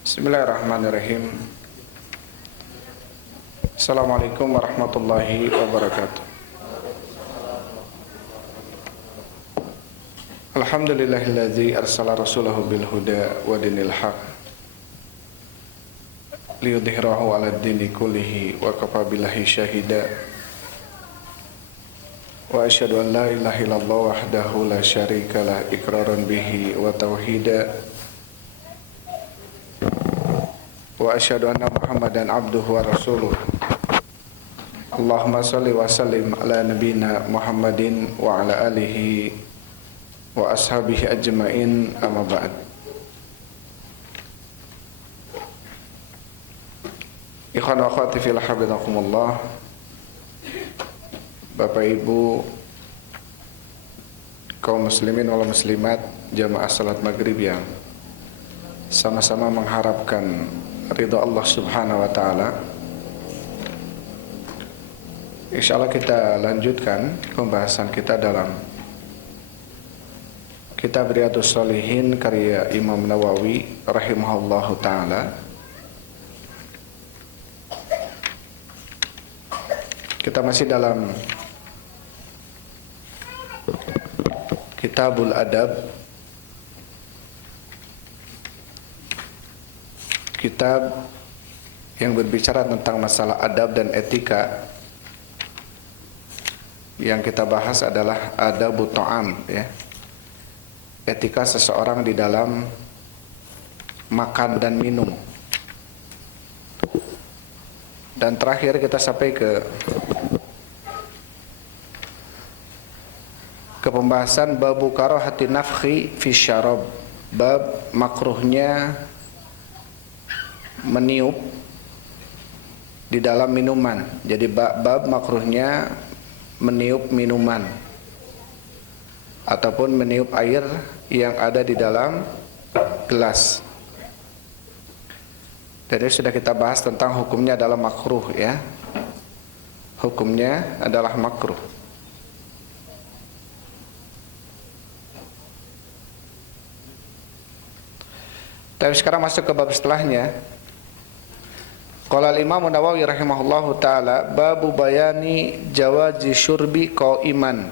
Bismillahirrahmanirrahim. Assalamualaikum warahmatullahi wabarakatuh. Alhamdulillahilladzi arsala rasulahu bil huda wa dinil haq liyudhhirahu 'alad dini kullihi wa kafa billahi syahida. Wa asyhadu an la ilaha illallah wahdahu la syarikalah iqraran bihi wa tauhida. Wa asyhadu anna Muhammadan abduhu wa rasuluh. Allahumma shalli wa sallim ala nabiyyina Muhammadin wa ala alihi wa ashabihi ajmain, amma ba'd. Ikhwan wa akhwati fil habibakumullah, Bapak Ibu kaum muslimin wal muslimat jamaah salat maghrib yang sama-sama mengharapkan ridha Allah Subhanahu wa taala. Insyaallah kita lanjutkan pembahasan kita dalam Kitab Riyadhus Shalihin karya Imam Nawawi rahimahullahu taala. Kita masih dalam Kitabul Adab, kitab yang berbicara tentang masalah adab dan etika. Yang kita bahas adalah adabut ta'am, ya. Etika seseorang di dalam makan dan minum. Dan terakhir kita sampai ke pembahasan babu karahati nafkhi fi syarab, bab makruhnya meniup di dalam minuman. Jadi bab makruhnya meniup minuman ataupun meniup air yang ada di dalam gelas. Jadi sudah kita bahas tentang hukumnya adalah makruh, ya. Hukumnya adalah makruh. Tapi sekarang masuk ke bab setelahnya. Qala al-Imam Nawawi rahimahullahu taala, babu bayani jawazi syurbi qaiman.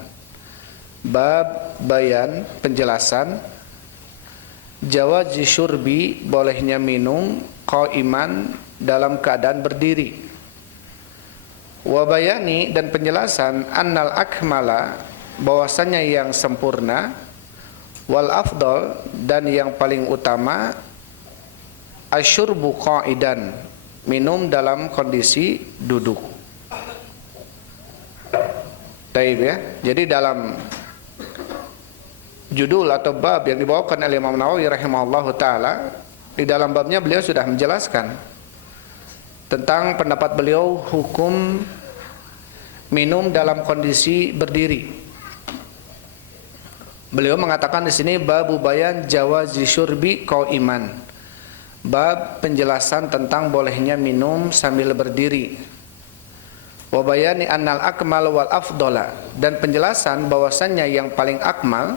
Bab bayan, penjelasan jawazi syurbi, bolehnya minum qaiman, dalam keadaan berdiri. Wa bayani, dan penjelasan annal akmala, bahwasanya yang sempurna, wal afdal, dan yang paling utama, asyurbu qaidan, minum dalam kondisi duduk. Taib, ya. Jadi dalam judul atau bab yang dibawakan oleh Imam Nawawi rahimahullahu taala, di dalam babnya beliau sudah menjelaskan tentang pendapat beliau hukum minum dalam kondisi berdiri. Beliau mengatakan di sini babu bayan jawazi syurbi qaiman. Bab penjelasan tentang bolehnya minum sambil berdiri. Wa bayani annal akmal wal afdala, dan penjelasan bahwasannya yang paling akmal,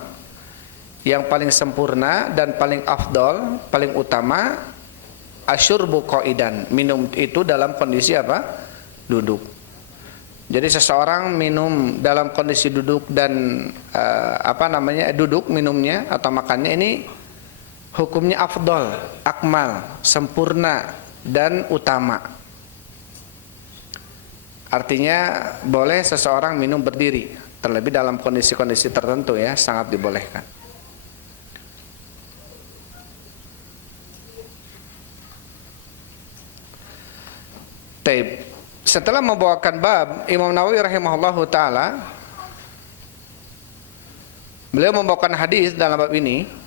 yang paling sempurna dan paling afdal, paling utama, asyurbu qaidan, minum itu dalam kondisi apa? Duduk. Jadi seseorang minum dalam kondisi duduk dan duduk minumnya atau makannya, ini hukumnya afdal, akmal, sempurna dan utama. Artinya boleh seseorang minum berdiri, terlebih dalam kondisi-kondisi tertentu, ya, sangat dibolehkan. Taib. Setelah membawakan bab, Imam Nawawi rahimahullahu taala beliau membawakan hadis dalam bab ini.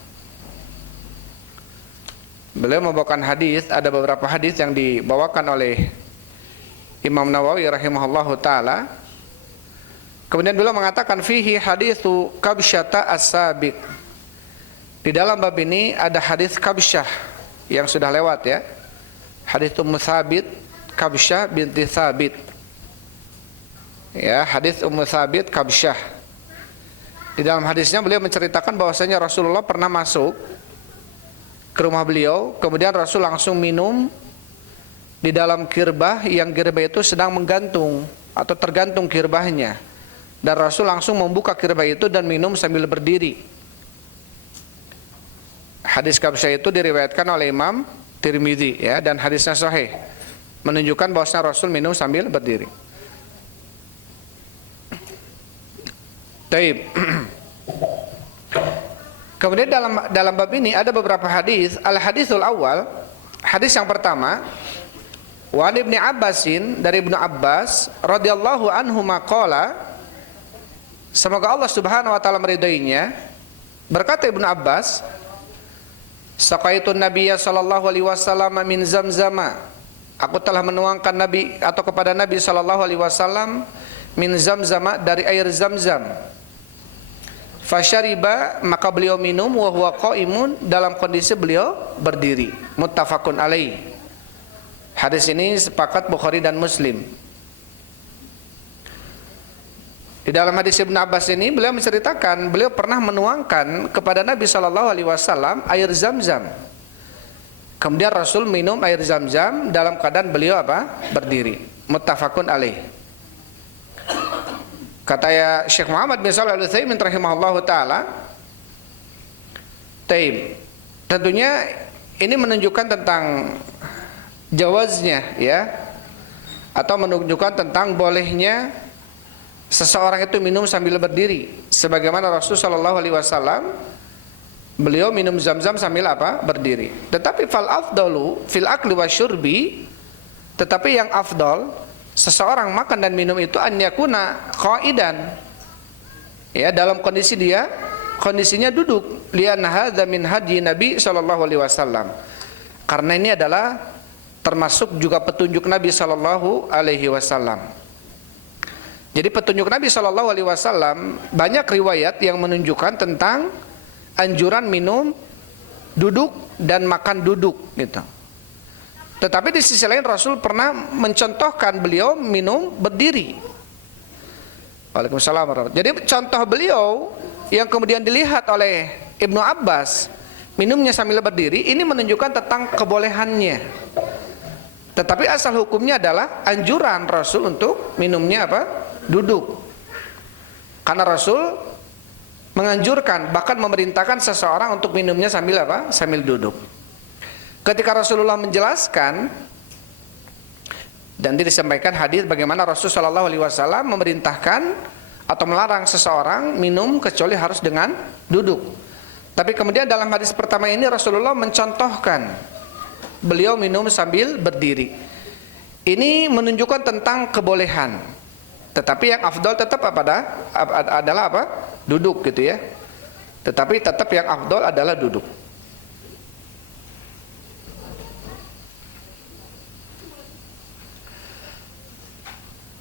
Beliau membawakan hadis, ada beberapa hadis yang dibawakan oleh Imam Nawawi rahimahullahu taala. Kemudian beliau mengatakan fihi haditsu Kabsyata as-sabiq. Di dalam bab ini ada hadis Kabsyah yang sudah lewat, ya. Hadis Ummu Tsabit, Kabsyah binti Tsabit. Ya, hadis Ummu Tsabit Kabsyah. Di dalam hadisnya beliau menceritakan bahwasanya Rasulullah pernah masuk ke rumah beliau, kemudian Rasul langsung minum di dalam kirbah, yang kirbah itu sedang menggantung atau tergantung kirbahnya, dan Rasul langsung membuka kirbah itu dan minum sambil berdiri. Hadis kabsyah itu diriwayatkan oleh Imam Tirmidzi ya, dan hadisnya sahih, menunjukkan bahwasanya Rasul minum sambil berdiri. Taib. Kemudian dalam bab ini ada beberapa hadis. Al hadisul awal, hadis yang pertama, wa Ibnu Abbasin, dari Ibnu Abbas radhiyallahu anhu maqala, semoga Allah Subhanahu wa taala meridainya, berkata Ibnu Abbas, saqaitu nabiyya sallallahu alaihi wasallam min zamzama, aku telah menuangkan Nabi atau kepada Nabi sallallahu alaihi wasallam min zamzama, dari air Zamzam. Fasyariba, maka beliau minum, wa huwa qaimun, dalam kondisi beliau berdiri. Muttafaqun alaih. Hadis ini sepakat Bukhari dan Muslim. Di dalam hadis Ibnu Abbas ini beliau menceritakan beliau pernah menuangkan kepada Nabi sallallahu alaihi wasallam air Zamzam. Kemudian Rasul minum air Zamzam dalam keadaan beliau apa? Berdiri. Muttafaqun alaih. Kata ya Syekh Muhammad bin Shalih Al-Utsaimin rahimahullahu taala, taib. Tentunya ini menunjukkan tentang jawaznya ya, atau menunjukkan tentang bolehnya seseorang itu minum sambil berdiri, sebagaimana Rasul sallallahu alaihi wasallam beliau minum Zamzam sambil apa? Berdiri. Tetapi fal afdalu fil akli wasyurbi, tetapi yang afdal seseorang makan dan minum itu an yakuna qaidan, ya, dalam kondisinya duduk, lian hadza min hadyi Nabi sallallahu alaihi wasallam, karena ini adalah termasuk juga petunjuk Nabi sallallahu alaihi wasallam. Jadi petunjuk Nabi sallallahu alaihi wasallam banyak riwayat yang menunjukkan tentang anjuran minum duduk dan makan duduk gitu. Tetapi di sisi lain Rasul pernah mencontohkan beliau minum berdiri. Waalaikumsalam warahmatullahi wabarakatuh. Jadi contoh beliau yang kemudian dilihat oleh Ibnu Abbas, minumnya sambil berdiri, ini menunjukkan tentang kebolehannya. Tetapi asal hukumnya adalah anjuran Rasul untuk minumnya apa? Duduk. Karena Rasul menganjurkan, bahkan memerintahkan seseorang untuk minumnya sambil apa? Sambil duduk. Ketika Rasulullah menjelaskan, dan disampaikan hadis bagaimana Rasul sallallahu alaihi wasallam memerintahkan atau melarang seseorang minum kecuali harus dengan duduk. Tapi kemudian dalam hadis pertama ini Rasulullah mencontohkan beliau minum sambil berdiri. Ini menunjukkan tentang kebolehan. Tetapi yang afdal tetap adalah apa? Duduk gitu ya. Tetapi tetap yang afdal adalah duduk.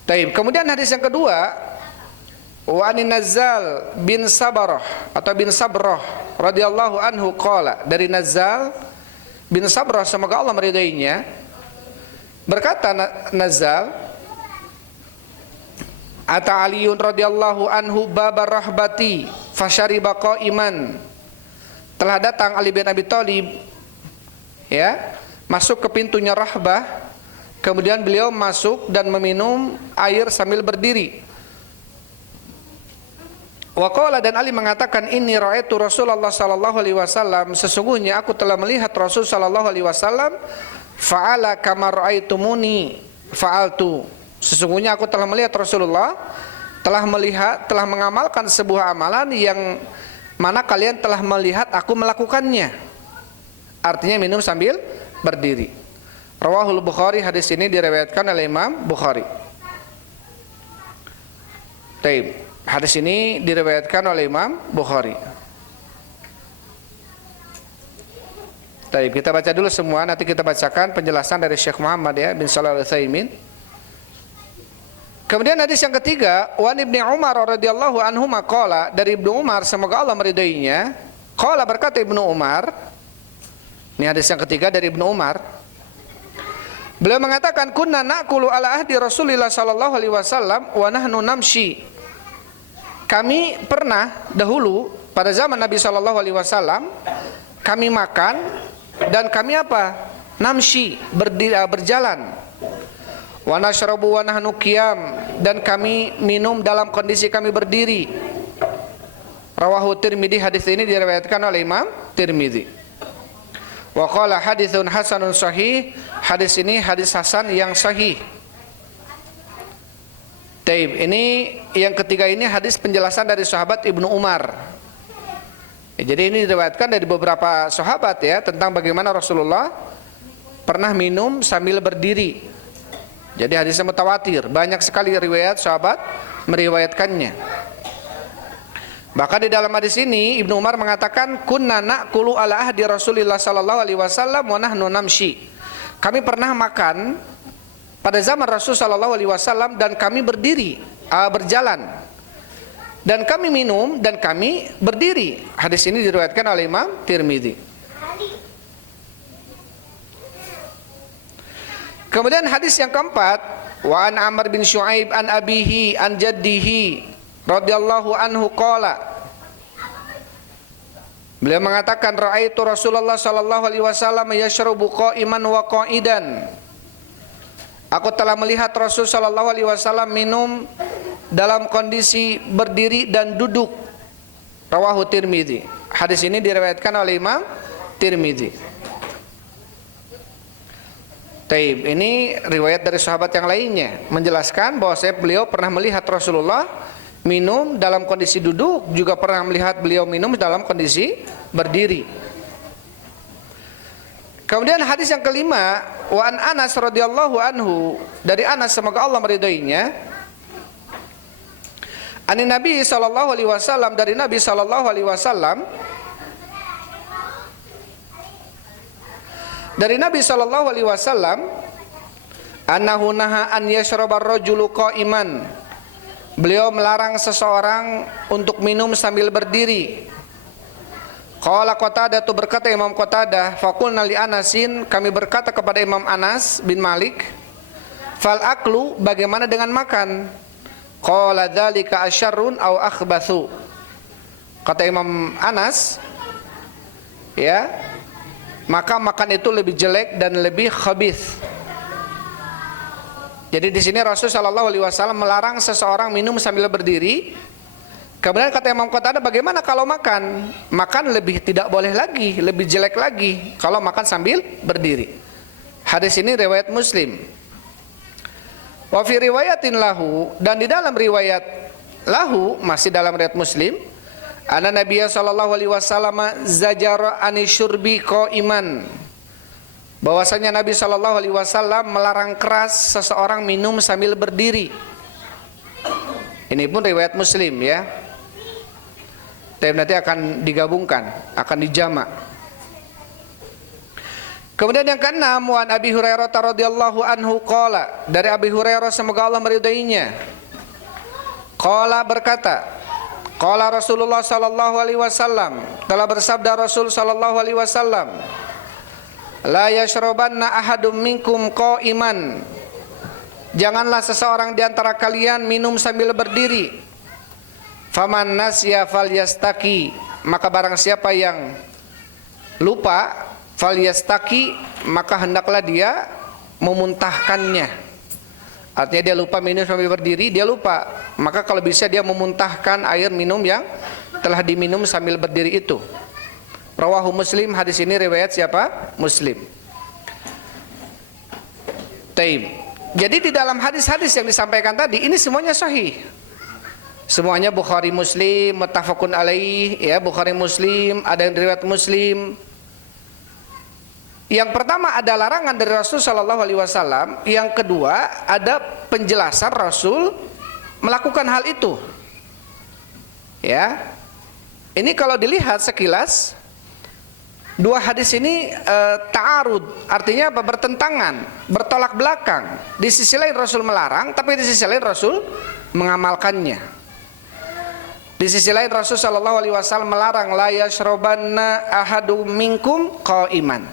Taib. Kemudian hadis yang kedua, wa anin Nazzal bin Sabarah atau bin Sabrah radhiyallahu anhu qala, dari Nazzal bin Sabrah semoga Allah meridainya, berkata Nazzal, ata Aliun radhiyallahu anhu babar rahbati fasyariba qaiman, telah datang Ali bin Abi Thalib ya, masuk ke pintunya rahbah, kemudian beliau masuk dan meminum air sambil berdiri. Wa qala, dan Ali mengatakan, inni ra'aitu Rasulullah sallallahu alaihi wasallam, sesungguhnya aku telah melihat Rasul sallallahu alaihi wasallam, fa'ala kama ra'aitumuni fa'altu, sesungguhnya aku telah melihat Rasulullah telah mengamalkan sebuah amalan yang mana kalian telah melihat aku melakukannya. Artinya minum sambil berdiri. Rawahul Bukhari, hadis ini diriwayatkan oleh Imam Bukhari. Taib. Hadis ini diriwayatkan oleh Imam Bukhari. Taib. Kita baca dulu semua, nanti kita bacakan penjelasan dari Syekh Muhammad ya bin Shalih Al-Utsaimin. Kemudian hadis yang ketiga, wa Ibnu Umar radhiyallahu anhu maqala, dari Ibnu Umar semoga Allah meridainya, qala, berkata Ibnu Umar, ini hadis yang ketiga dari Ibnu Umar. Beliau mengatakan, kunna na'kulu ala ahdi Rasulillah sallallahu alaihi wasallam wa nahnu namshi. Kami pernah dahulu pada zaman Nabi sallallahu alaihi wasallam kami makan dan kami apa? Namshi, berjalan. Wa nashrabu wa nahnu qiyam, dan kami minum dalam kondisi kami berdiri. Rawahu Tirmidzi, hadis ini diriwayatkan oleh Imam Tirmidzi. Wa qala haditsun hasanun sahih, hadis ini hadis hasan yang sahih. Taib, ini yang ketiga ini hadis penjelasan dari sahabat Ibnu Umar. Jadi ini diriwayatkan dari beberapa sahabat ya, tentang bagaimana Rasulullah pernah minum sambil berdiri. Jadi hadisnya mutawatir, banyak sekali riwayat sahabat meriwayatkannya. Bahkan di dalam hadis ini Ibnu Umar mengatakan, kunna na'kulu ala ahdi Rasulillah sallallahu alaihi wasallam wa nahnu namshi. Kami pernah makan pada zaman Rasul sallallahu alaihi wasallam dan kami berdiri, berjalan. Dan kami minum dan kami berdiri. Hadis ini diriwayatkan oleh Imam Tirmidzi. Kemudian hadis yang keempat, wa an Amr bin Syuaib an abihi an jaddihi radhiyallahu anhu qala. Beliau mengatakan, raaitu Rasulullah sallallahu alaihi wasallam yashrabu qa'iman wa qa'idan. Aku telah melihat Rasul sallallahu alaihi wasallam minum dalam kondisi berdiri dan duduk. Rawahu Tirmidzi. Hadis ini diriwayatkan oleh Imam Tirmidzi. Taib, ini riwayat dari sahabat yang lainnya menjelaskan bahwa beliau pernah melihat Rasulullah minum dalam kondisi duduk, juga pernah melihat beliau minum dalam kondisi berdiri. Kemudian hadis yang kelima, wa an Anas radhiyallahu anhu, dari Anas semoga Allah meridainya, ani Nabi sallallahu alaihi wasallam, dari Nabi sallallahu alaihi wasallam, dari Nabi sallallahu alaihi wasallam, annahu naha an yashrabar rajulu qa'iman. Beliau melarang seseorang untuk minum sambil berdiri. Qala Qatadah, tu berkata Imam Qatadah, faqulna li Anasin, kami berkata kepada Imam Anas bin Malik, fal aklu, bagaimana dengan makan? Qala dzalika asyarrun aw akhbathu. Kata Imam Anas, ya, maka makan itu lebih jelek dan lebih khabith. Jadi di sini Rasul sallallahu alaihi wasallam melarang seseorang minum sambil berdiri. Kemudian kata Imam Qatadah, bagaimana kalau makan? Makan lebih tidak boleh lagi, lebih jelek lagi kalau makan sambil berdiri. Hadis ini riwayat Muslim. Wa fi riwayatin lahu, dan di dalam riwayat lahu, masih dalam riwayat Muslim, anna Nabiya sallallahu alaihi wasallam zajara anisyurbi qa'iman, bahwasanya Nabi sallallahu alaihi wasallam melarang keras seseorang minum sambil berdiri. Ini pun riwayat Muslim ya. Tapi nanti akan digabungkan, akan dijamak. Kemudian yang keenam, wa Abi Hurairah radhiyallahu anhu qala, dari Abi Hurairah semoga Allah meridainya, qala berkata, qala Rasulullah sallallahu alaihi wasallam, telah bersabda Rasul sallallahu alaihi wasallam, la yashrabanna ahadum minkum qa'iman, janganlah seseorang di antara kalian minum sambil berdiri. Faman nasya falyastaki, maka barang siapa yang lupa, falyastaki, maka hendaklah dia memuntahkannya. Artinya dia lupa minum sambil berdiri, dia lupa, maka kalau bisa dia memuntahkan air minum yang telah diminum sambil berdiri itu. Rawahu Muslim, hadis ini riwayat siapa? Muslim. Taib. Jadi di dalam hadis-hadis yang disampaikan tadi, ini semuanya sahih. Semuanya Bukhari Muslim, muttafaqun alaih, ya, Bukhari Muslim, ada yang riwayat Muslim. Yang pertama ada larangan dari Rasul sallallahu alaihi wasallam, yang kedua ada penjelasan Rasul melakukan hal itu. Ya. Ini kalau dilihat sekilas, dua hadis ini ta'arud, artinya apa? Bertentangan, bertolak belakang. Di sisi lain Rasul melarang, tapi di sisi lain Rasul mengamalkannya. Di sisi lain Rasul sallallahu alaihi wasallam melarang, la yashrabanna ahadum minkum qa'iman,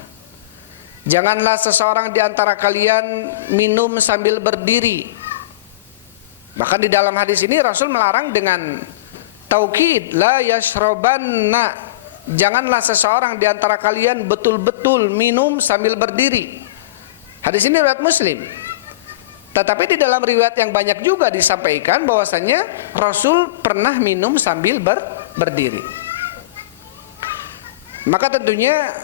janganlah seseorang di antara kalian minum sambil berdiri. Bahkan di dalam hadis ini Rasul melarang dengan taukid, la yashrabanna, janganlah seseorang di antara kalian betul-betul minum sambil berdiri. Hadis ini riwayat Muslim. Tetapi di dalam riwayat yang banyak juga disampaikan bahwasanya Rasul pernah minum sambil berdiri. Maka tentunya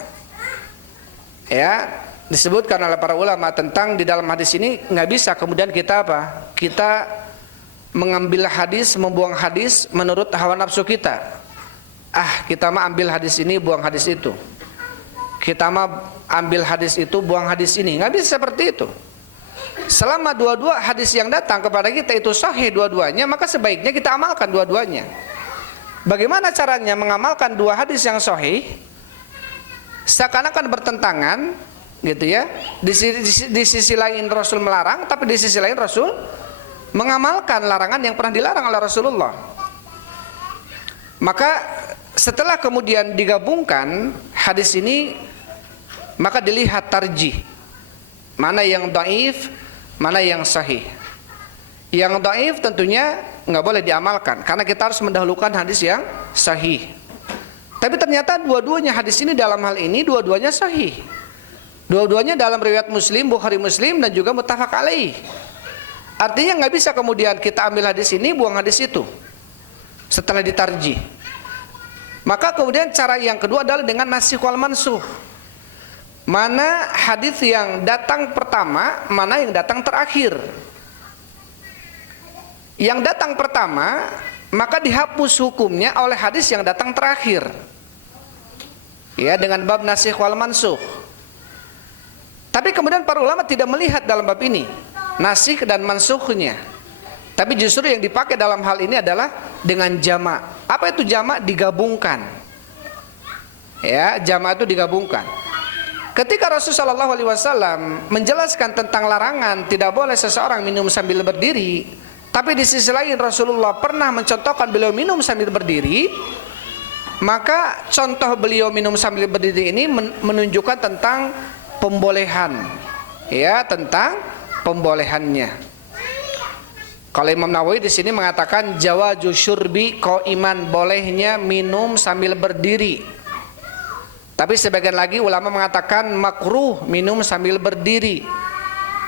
ya disebutkan oleh para ulama tentang di dalam hadis ini nggak bisa kemudian kita apa? Kita mengambil hadis, membuang hadis menurut hawa nafsu kita. Kita mah ambil hadis ini, buang hadis itu. Kita mah ambil hadis itu, buang hadis ini. Nggak bisa seperti itu. Selama dua-dua hadis yang datang kepada kita itu sahih dua-duanya, maka sebaiknya kita amalkan dua-duanya. Bagaimana caranya mengamalkan dua hadis yang sahih? Seakan-akan bertentangan, gitu ya. Di sisi lain Rasul melarang, tapi di sisi lain Rasul mengamalkan larangan yang pernah dilarang oleh Rasulullah. Maka setelah kemudian digabungkan hadis ini, maka dilihat tarjih, mana yang dhaif, mana yang sahih. Yang dhaif tentunya nggak boleh diamalkan karena kita harus mendahulukan hadis yang sahih. Tapi ternyata dua-duanya hadis ini dalam hal ini dua-duanya sahih. Dua-duanya dalam riwayat Muslim, Bukhari Muslim dan juga muttafaq alaih. Artinya nggak bisa kemudian kita ambil hadis ini, buang hadis itu setelah ditarjih. Maka kemudian cara yang kedua adalah dengan nasikh wal mansukh. Mana hadis yang datang pertama, mana yang datang terakhir. Yang datang pertama, maka dihapus hukumnya oleh hadis yang datang terakhir. Ya, dengan bab nasikh wal mansukh. Tapi kemudian para ulama tidak melihat dalam bab ini nasikh dan mansukhnya. Tapi justru yang dipakai dalam hal ini adalah dengan jamak. Apa itu jamak? Digabungkan. Ya, jamak itu digabungkan. Ketika Rasulullah SAW menjelaskan tentang larangan tidak boleh seseorang minum sambil berdiri, tapi di sisi lain Rasulullah pernah mencontohkan beliau minum sambil berdiri, maka contoh beliau minum sambil berdiri ini menunjukkan tentang pembolehan, ya, tentang pembolehannya. Kalau Imam Nawawi di sini mengatakan jawazu syurbi qaiman, bolehnya minum sambil berdiri. Tapi sebagian lagi ulama mengatakan makruh minum sambil berdiri.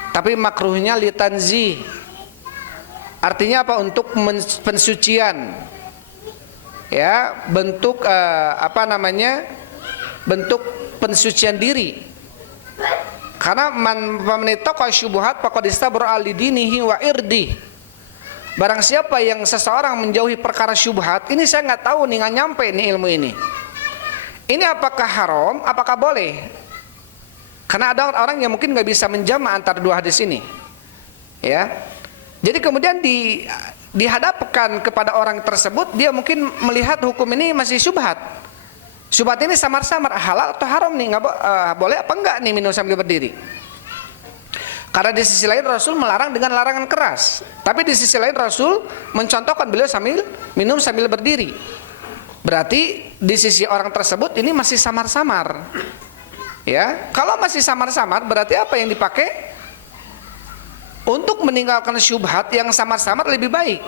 Tapi makruhnya litanzih. Artinya apa? Untuk pensucian. Ya, bentuk bentuk pensucian diri. Karena man ittaqa syubhat faqad istabra li dinihi wa irdi. Barang siapa yang seseorang menjauhi perkara syubhat, ini saya nggak tahu nih, nggak nyampe nih ilmu ini. Ini apakah haram, apakah boleh? Karena ada orang yang mungkin nggak bisa menjamak antara dua hadis ini, ya. Jadi kemudian dihadapkan kepada orang tersebut, dia mungkin melihat hukum ini masih syubhat. Syubhat ini samar-samar, halal atau haram nih, boleh apa enggak nih minum sambil berdiri? Karena di sisi lain Rasul melarang dengan larangan keras, tapi di sisi lain Rasul mencontohkan beliau sambil minum sambil berdiri. Berarti di sisi orang tersebut ini masih samar-samar. Ya, kalau masih samar-samar berarti apa yang dipakai? Untuk meninggalkan syubhat yang samar-samar lebih baik.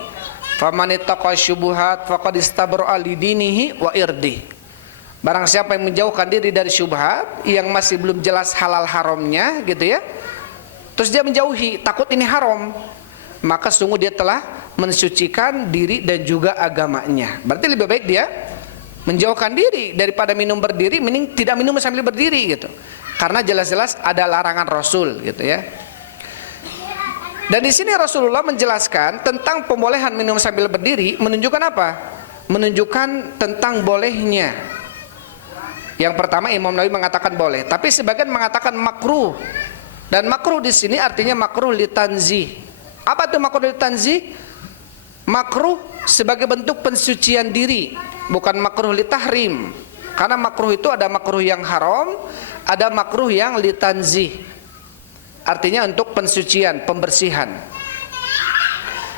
Faman ittaqa syubhat faqad istabra li dinihi wa irdi. Barang siapa yang menjauhkan diri dari syubhat yang masih belum jelas halal haramnya, gitu ya. Terus dia menjauhi, takut ini haram, maka sungguh dia telah mensucikan diri dan juga agamanya. Berarti lebih baik dia menjauhkan diri daripada minum berdiri, mending tidak minum sambil berdiri gitu. Karena jelas-jelas ada larangan Rasul gitu ya. Dan di sini Rasulullah menjelaskan tentang pembolehan minum sambil berdiri, menunjukkan apa? Menunjukkan tentang bolehnya. Yang pertama Imam Nawawi mengatakan boleh, tapi sebagian mengatakan makruh. Dan makruh di sini artinya makruh litanzih. Apa itu makruh litanzih? Makruh sebagai bentuk pensucian diri, bukan makruh litahrim. Karena makruh itu ada makruh yang haram, ada makruh yang litanzih. Artinya untuk pensucian, pembersihan.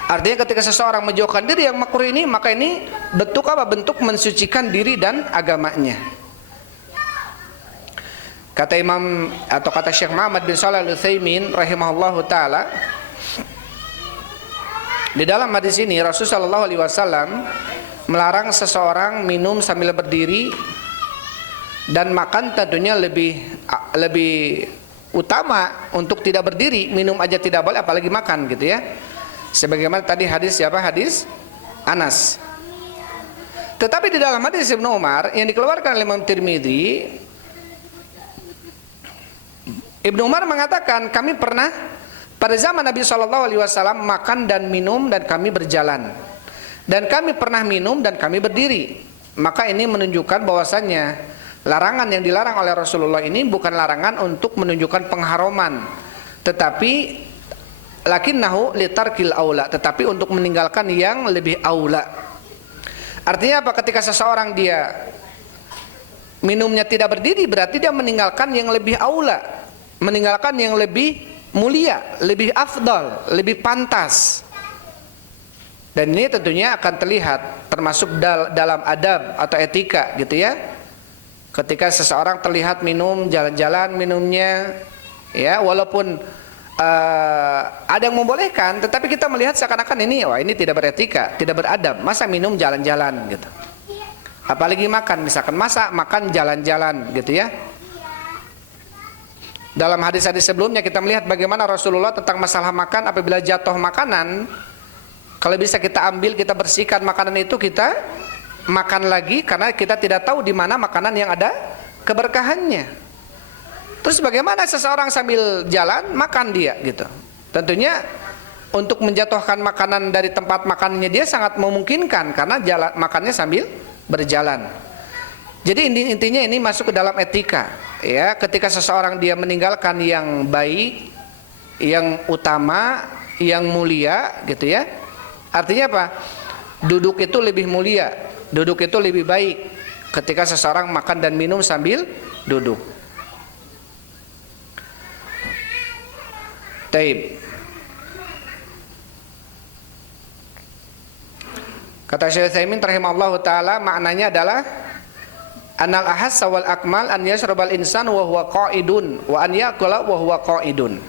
Artinya ketika seseorang menjauhkan diri yang makruh ini, maka ini bentuk apa? Bentuk mensucikan diri dan agamanya. Kata Imam atau kata Syekh Muhammad bin Shalih Al-Utsaimin rahimahullahu taala, di dalam hadis ini Rasulullah SAW melarang seseorang minum sambil berdiri dan makan tentunya lebih utama untuk tidak berdiri. Minum aja tidak boleh apalagi makan gitu ya. Sebagaimana tadi hadis siapa? Hadis Anas. Tetapi di dalam hadis Ibnu Umar yang dikeluarkan oleh Imam Tirmidzi, Ibnu Umar mengatakan, kami pernah pada zaman Nabi SAW makan dan minum dan kami berjalan, dan kami pernah minum dan kami berdiri. Maka ini menunjukkan bahwasannya larangan yang dilarang oleh Rasulullah ini bukan larangan untuk menunjukkan pengharuman, tetapi lakinnahu litarkil aula, tetapi untuk meninggalkan yang lebih aula. Artinya apa? Ketika seseorang dia minumnya tidak berdiri, berarti dia meninggalkan yang lebih aula, meninggalkan yang lebih mulia, lebih afdal, lebih pantas. Dan ini tentunya akan terlihat termasuk dalam adab atau etika gitu ya. Ketika seseorang terlihat minum, jalan-jalan minumnya ya, walaupun ada yang membolehkan, tetapi kita melihat seakan-akan ini, wah ini tidak beretika, tidak beradab. Masa minum jalan-jalan gitu, apalagi makan, misalkan masa makan jalan-jalan gitu ya. Dalam hadis-hadis sebelumnya kita melihat bagaimana Rasulullah tentang masalah makan, apabila jatuh makanan, kalau bisa kita ambil, kita bersihkan makanan itu, kita makan lagi, karena kita tidak tahu di mana makanan yang ada keberkahannya. Terus bagaimana seseorang sambil jalan makan dia gitu? Tentunya untuk menjatuhkan makanan dari tempat makannya dia sangat memungkinkan, karena jalan makannya sambil berjalan. Jadi intinya ini masuk ke dalam etika ya. Ketika seseorang dia meninggalkan yang baik, yang utama, yang mulia gitu ya. Artinya apa? Duduk itu lebih mulia, duduk itu lebih baik ketika seseorang makan dan minum sambil duduk. Taib. Kata Syekh Utsaimin rahimahullahu taala, maknanya adalah anal ahassa wal akmal an yashrabal insan wa huwa qa'idun wa an ya'kula wa huwa qa'idun.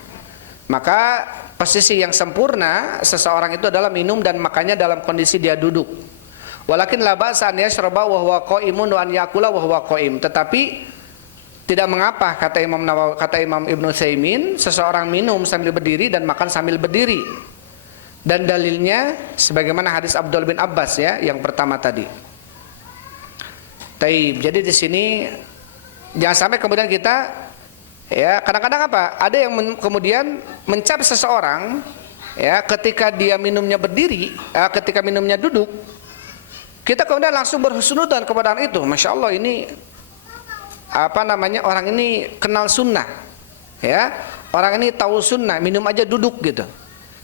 Maka posisi yang sempurna seseorang itu adalah minum dan makannya dalam kondisi dia duduk. Walakin la ba'sa an yashraba wa huwa qa'imun wa an ya'kula wa huwa qa'im. Tetapi tidak mengapa, kata Imam Ibnu Utsaimin, seseorang minum sambil berdiri dan makan sambil berdiri. Dan dalilnya sebagaimana hadis Abdul bin Abbas ya, yang pertama tadi. Taib. Jadi di sini jangan sampai kemudian kita ya, kadang-kadang apa? Ada yang kemudian mencap seseorang ya, ketika dia minumnya berdiri, ketika minumnya duduk, kita kemudian langsung berhusnudzon kepada orang itu. Masya Allah, ini orang ini kenal sunnah ya, orang ini tahu sunnah, minum aja duduk gitu.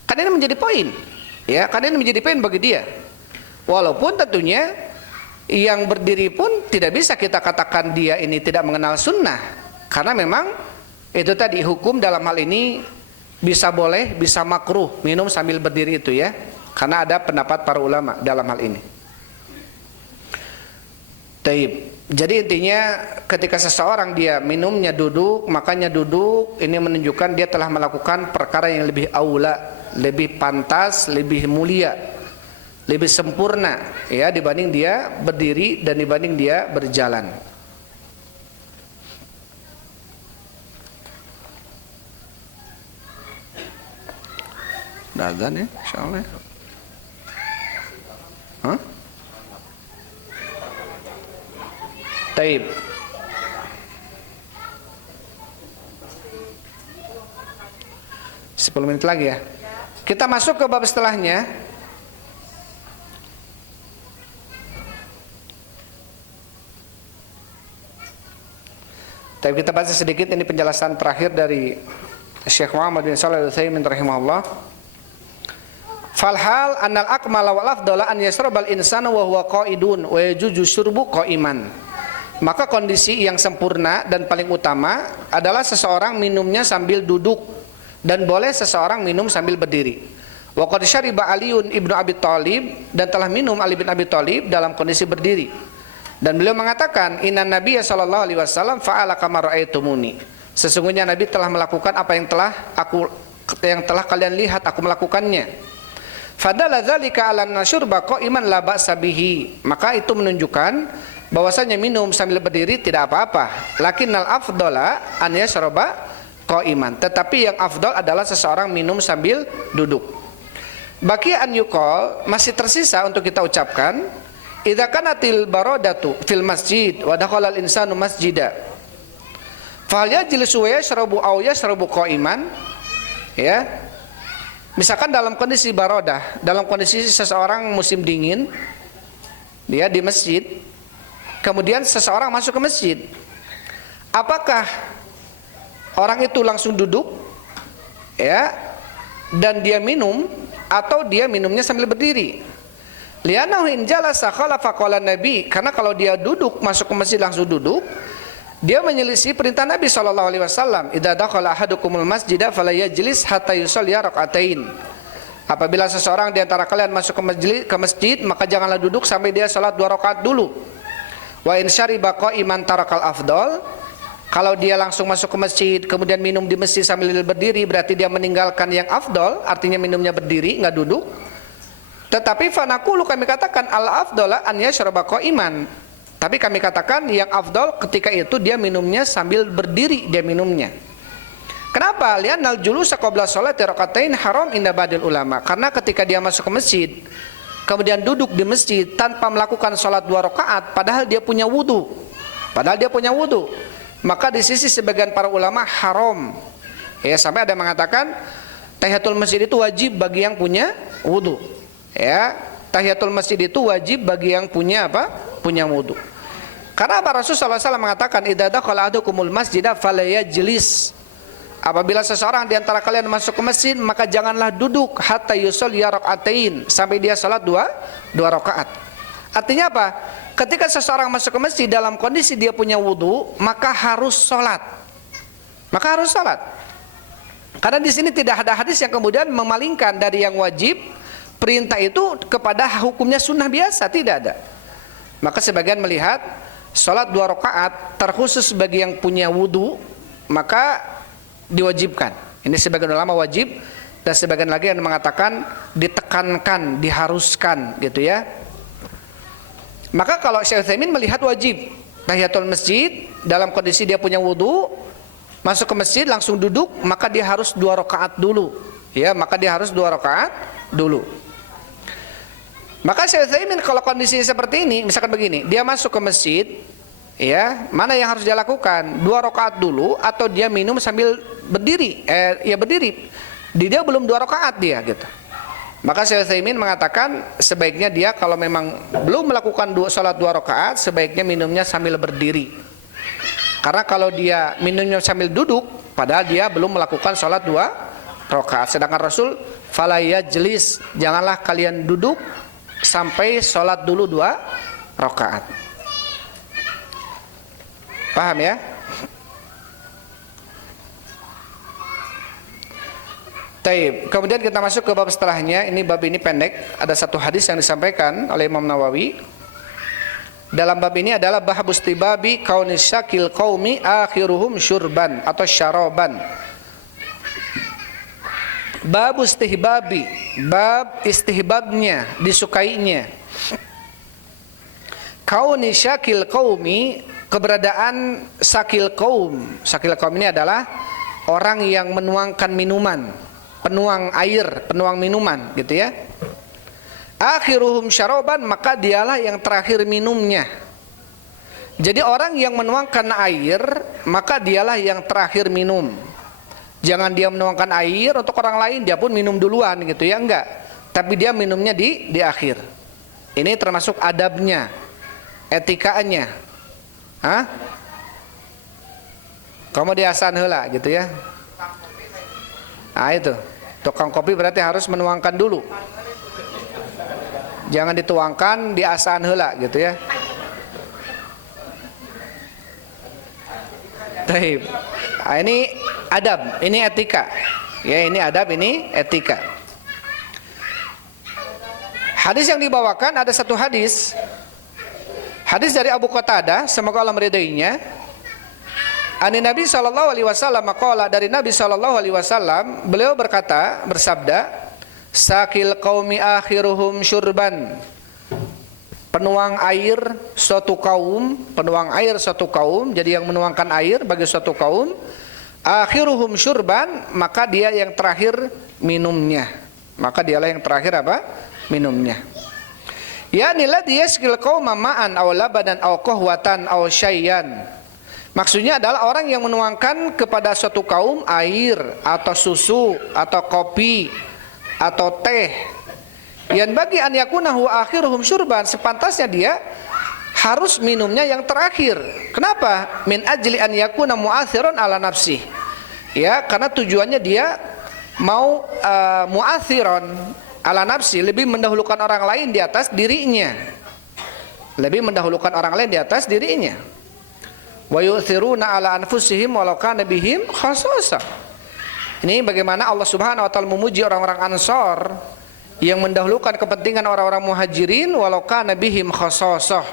Kan ini menjadi poin ya, kan ini menjadi poin bagi dia. Walaupun tentunya yang berdiri pun tidak bisa kita katakan dia ini tidak mengenal sunnah, karena memang itu tadi hukum dalam hal ini bisa boleh, bisa makruh minum sambil berdiri itu ya, karena ada pendapat para ulama dalam hal ini. Taib. Jadi intinya ketika seseorang dia minumnya duduk, makannya duduk, ini menunjukkan dia telah melakukan perkara yang lebih aula, lebih pantas, lebih mulia, lebih sempurna ya, dibanding dia berdiri dan dibanding dia berjalan. Azan ya, insyaallah. Hah? Taib. Sepuluh menit lagi ya. Kita masuk ke bab setelahnya. Tapi kita baca sedikit ini penjelasan terakhir dari Syekh Muhammad bin Shalih Al-Utsaimin rahimahullah. Falhal annal akmala wal afdala an yashrabal insanu wa huwa qa'idun wa yajuzu syurbu qa'iman. Maka kondisi yang sempurna dan paling utama adalah seseorang minumnya sambil duduk, dan boleh seseorang minum sambil berdiri. Wa qad syariba Aliun ibnu Abi Thalib, dan telah minum Ali bin Abi Thalib dalam kondisi berdiri. Dan beliau mengatakan, inna nabiyya sallallahu alaihi wasallam fa'ala kama ra'aitumuni. Sesungguhnya Nabi telah melakukan apa yang telah kalian lihat aku melakukannya. Fadalla dzalika ala nasyurba qa'iman la ba'sa bihi. Maka itu menunjukkan bahwasanya minum sambil berdiri tidak apa-apa. Lakinnal afdhala an yashraba qa'iman. Tetapi yang afdal adalah seseorang minum sambil duduk. Baki an yuqal, masih tersisa untuk kita ucapkan, idza kanatil baradatu fil masjid wa dakhala al insanu masjida fal yajlisu wa yashrabu aw yashrabu qa'iman. Ya, misalkan dalam kondisi barodah, dalam kondisi seseorang musim dingin, dia di masjid, kemudian seseorang masuk ke masjid, apakah orang itu langsung duduk, ya, dan dia minum, atau dia minumnya sambil berdiri? Li'annahu in jalasa khalafa qala Nabi, karena kalau dia duduk masuk ke masjid langsung duduk, dia menyelisih perintah Nabi SAW. Idza dakhala ahadukumul masjida fala yajlis hatta yusalli rak'atain. Apabila seseorang di antara kalian masuk ke masjid, maka janganlah duduk sampai dia salat 2 rakaat dulu. Wa in syariba qa'iman tarakal afdal. Kalau dia langsung masuk ke masjid kemudian minum di masjid sambil berdiri, berarti dia meninggalkan yang afdal, artinya minumnya berdiri, enggak duduk. Tetapi fanaqulu, kami katakan al afdala an yashraba qa'iman. Tapi kami katakan yang afdal ketika itu dia minumnya sambil berdiri, dia minumnya. Kenapa? Li'annal julusa qabla sholati raka'atain haram inda ba'dil ulama. Karena ketika dia masuk ke masjid, kemudian duduk di masjid tanpa melakukan sholat 2 rakaat, padahal dia punya wudu. Maka di sisi sebagian para ulama haram. Ya, sampai ada yang mengatakan tahiyatul masjid itu wajib bagi yang punya wudu. Ya, tahiyatul masjid itu wajib bagi yang punya apa? Punya wudu. Karena Rasulullah SAW mengatakan idza dakhala ahadukumul masjida falyajlis. Apabila seseorang di antara kalian masuk ke masjid, maka janganlah duduk hatta yusalli rak'atain, sampai dia salat 2 rakaat. Artinya apa? Ketika seseorang masuk ke masjid dalam kondisi dia punya wudu, maka harus salat. Karena di sini tidak ada hadis yang kemudian memalingkan dari yang wajib perintah itu kepada hukumnya sunnah biasa, tidak ada. Maka sebagian melihat salat 2 rakaat terkhusus bagi yang punya wudu, maka diwajibkan. Ini sebagian ulama wajib, dan sebagian lagi yang mengatakan ditekankan, diharuskan gitu ya. Maka kalau Syekh Utsaimin melihat wajib tahiyatul masjid dalam kondisi dia punya wudu, masuk ke masjid langsung duduk, maka dia harus 2 rakaat dulu. Ya, maka dia harus 2 rakaat dulu. Maka Syekh Utsaimin kalau kondisinya seperti ini, misalkan begini, dia masuk ke masjid, ya, mana yang harus dia lakukan? 2 rakaat dulu atau dia minum sambil berdiri? Berdiri. Dia belum 2 rakaat dia gitu. Maka Syekh Utsaimin mengatakan sebaiknya dia kalau memang belum melakukan salat 2 rakaat, sebaiknya minumnya sambil berdiri. Karena kalau dia minumnya sambil duduk, padahal dia belum melakukan salat 2 rakaat. Sedangkan Rasul fala yajlis, janganlah kalian duduk sampai sholat dulu 2 rakaat. Paham ya? Taib. Kemudian kita masuk ke bab setelahnya. Ini bab ini pendek. Ada satu hadis yang disampaikan oleh Imam Nawawi. Dalam bab ini adalah bahabus tibabi kaunis syakil qaumi akhiruhum syurban atau syaraban. Bab istihbabi, bab istihbabnya, disukainya. Kauni syakil qaumi, keberadaan sakil qaum. Sakil qaum ini adalah orang yang menuangkan minuman, penuang air, penuang minuman gitu ya. Akhiruhum syaraban, maka dialah yang terakhir minumnya. Jadi orang yang menuangkan air, maka dialah yang terakhir minum. Jangan dia menuangkan air untuk orang lain, dia pun minum duluan gitu ya, enggak. Tapi dia minumnya di akhir. Ini termasuk adabnya, etikanya. Hah? Kamu diasan heula gitu ya. Nah itu, tukang kopi berarti harus menuangkan dulu. Jangan dituangkan, diasan heula gitu ya. Taib. Nah, ini adab, ini etika. Ya, ini adab, ini etika. Hadis yang dibawakan ada satu hadis. Hadis dari Abu Qatadah, semoga Allah meridainya. Ani Nabi sallallahu alaihi wasallam qala, dari Nabi sallallahu alaihi wasallam, beliau berkata, bersabda, sakil qaumi akhiruhum syurban. penuang air suatu kaum, jadi yang menuangkan air bagi suatu kaum, akhiruhum syurban, maka dia yang terakhir minumnya. Maka dialah yang terakhir apa? Minumnya. Ya nilai dia skill qauma ma'an aw labanan aw qahwatan aw syai'an. Maksudnya adalah orang yang menuangkan kepada suatu kaum air atau susu atau kopi atau teh. Yang bagi an yakuna huwa akhiruhum syurban, sepantasnya dia harus minumnya yang terakhir. Kenapa? Min ajli an yakuna mu'athiran ala nafsi. Ya, karena tujuannya dia mau mu'athiran ala nafsi, lebih mendahulukan orang lain di atas dirinya. Lebih mendahulukan orang lain di atas dirinya. Wa yu'thiruna ala anfusihim walau kana bihim khasasah. Ini bagaimana Allah Subhanahu wa taala memuji orang-orang Ansar yang mendahulukan kepentingan orang-orang Muhajirin walau kana bihim khasasah.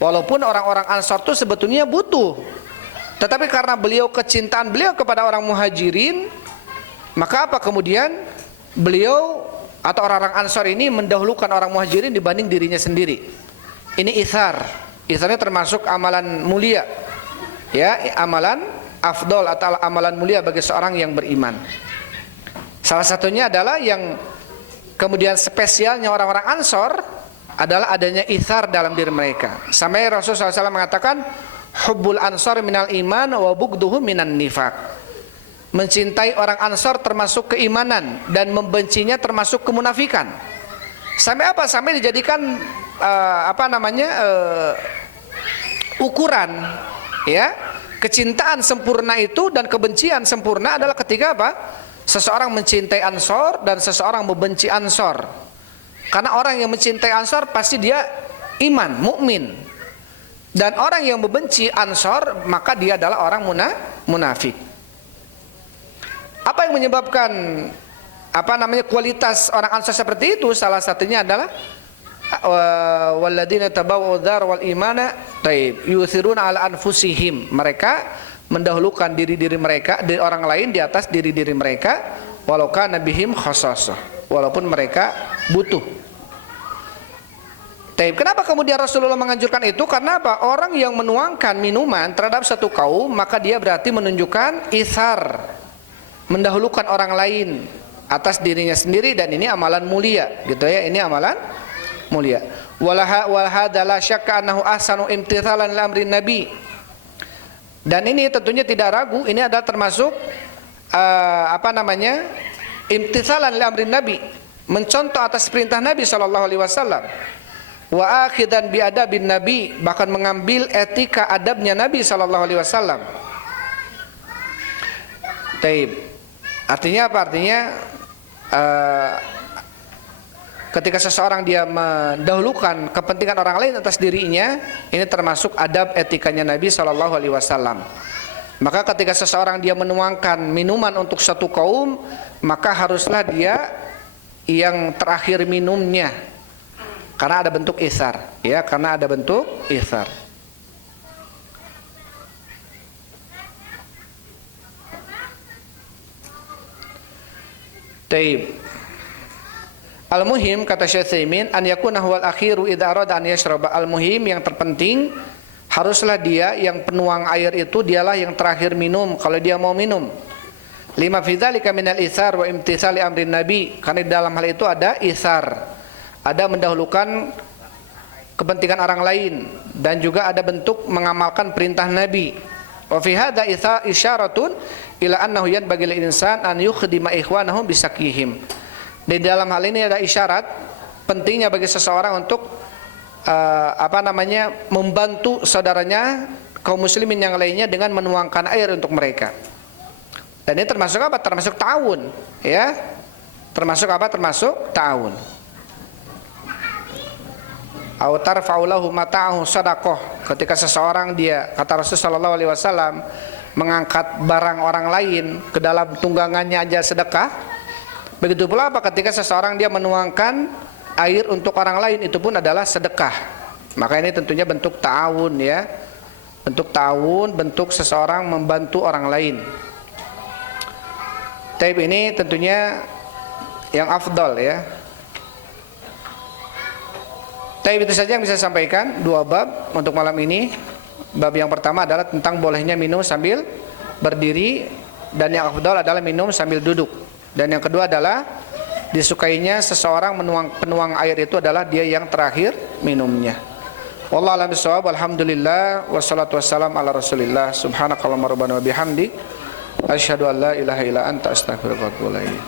Walaupun orang-orang Ansar itu sebetulnya butuh, tetapi karena kecintaan beliau kepada orang Muhajirin, maka apa kemudian beliau atau orang-orang Ansar ini mendahulukan orang Muhajirin dibanding dirinya sendiri. Ini itsar. Itsarnya termasuk amalan mulia. Ya, amalan afdol atau amalan mulia bagi seorang yang beriman. Salah satunya adalah yang kemudian spesialnya orang-orang Ansor adalah adanya itsar dalam diri mereka. Sampai Rasulullah SAW mengatakan, hubbul ansor minal iman wa bugduhu minan nifaq. Mencintai orang Ansor termasuk keimanan dan membencinya termasuk kemunafikan. Sampai apa? Sampai dijadikan ukuran, ya, kecintaan sempurna itu dan kebencian sempurna adalah ketika apa? Seseorang mencintai Ansor dan seseorang membenci Ansor. Karena orang yang mencintai Ansor pasti dia iman, mukmin. Dan orang yang membenci Ansor maka dia adalah orang munafik. Apa yang menyebabkan kualitas orang Ansor seperti itu? Salah satunya adalah walladzina tabawwa'u dzar wal imana yu'thiruna ala anfusihim. Mereka mendahulukan diri-diri mereka, diri orang lain di atas diri-diri mereka, walau kana bihim khasasah, walaupun mereka butuh. Kenapa kemudian Rasulullah menganjurkan itu? Karena apa? Orang yang menuangkan minuman terhadap satu kaum, maka dia berarti menunjukkan itsar, mendahulukan orang lain atas dirinya sendiri, dan ini amalan mulia, gitu ya. Ini amalan mulia. Wal hadza la syakka annahu ahsanu imtithalan li amrin nabi. Dan ini tentunya tidak ragu, ini adalah termasuk imtithalan li amrin nabi, mencontoh atas perintah Nabi sallallahu alaihi wasallam. Wa akhidan bi adabin nabi, bahkan mengambil etika adabnya Nabi sallallahu alaihi wasallam. Artinya apa? Artinya ketika seseorang dia mendahulukan kepentingan orang lain atas dirinya, ini termasuk adab etikanya Nabi sallallahu alaihi wasallam. Maka ketika seseorang dia menuangkan minuman untuk satu kaum, maka haruslah dia yang terakhir minumnya. Karena ada bentuk itsar, ya, karena ada bentuk itsar. Taib. Al-muhim, kata Syekh Utsaimin, an yakuna huwal akhiru idza arada an yashraba. Al-muhim, yang terpenting, haruslah dia yang penuang air itu dialah yang terakhir minum kalau dia mau minum. Lima fi dzalika minal itsar wa imtitsali amrin nabi. Karena di dalam hal itu ada itsar, ada mendahulukan kepentingan orang lain, dan juga ada bentuk mengamalkan perintah Nabi. Wa fi hadza isyaratun ila annahu yanbaghi lil insan an yukhdima ikhwanahum bisakihim. Di dalam hal ini ada isyarat pentingnya bagi seseorang untuk membantu saudaranya kaum muslimin yang lainnya dengan menuangkan air untuk mereka. Dan ini termasuk apa? Termasuk ta'awun, ya. Termasuk apa? Termasuk ta'awun. Au tarfa'u lahu mata'ahu shadaqah. Ketika seseorang dia, kata Rasulullah sallallahu alaihi wasallam, mengangkat barang orang lain ke dalam tunggangannya aja sedekah. Begitu pula apa ketika seseorang dia menuangkan air untuk orang lain, itu pun adalah sedekah. Maka ini tentunya bentuk ta'awun, ya. Bentuk ta'awun, bentuk seseorang membantu orang lain. Tapi ini tentunya yang afdal, ya. Tapi itu saja yang bisa saya sampaikan, 2 bab untuk malam ini. Bab yang pertama adalah tentang bolehnya minum sambil berdiri, dan yang afdal adalah minum sambil duduk. Dan yang kedua adalah disukainya seseorang penuang air itu adalah dia yang terakhir minumnya. Wallahu a'lam bishawab. Alhamdulillah wassalatu wassalam ala Rasulillah. Subhanakallahumma rabbana wa bihamdik asyhadu an la ilaha illa anta astaghfiruka wa atubu ilaik.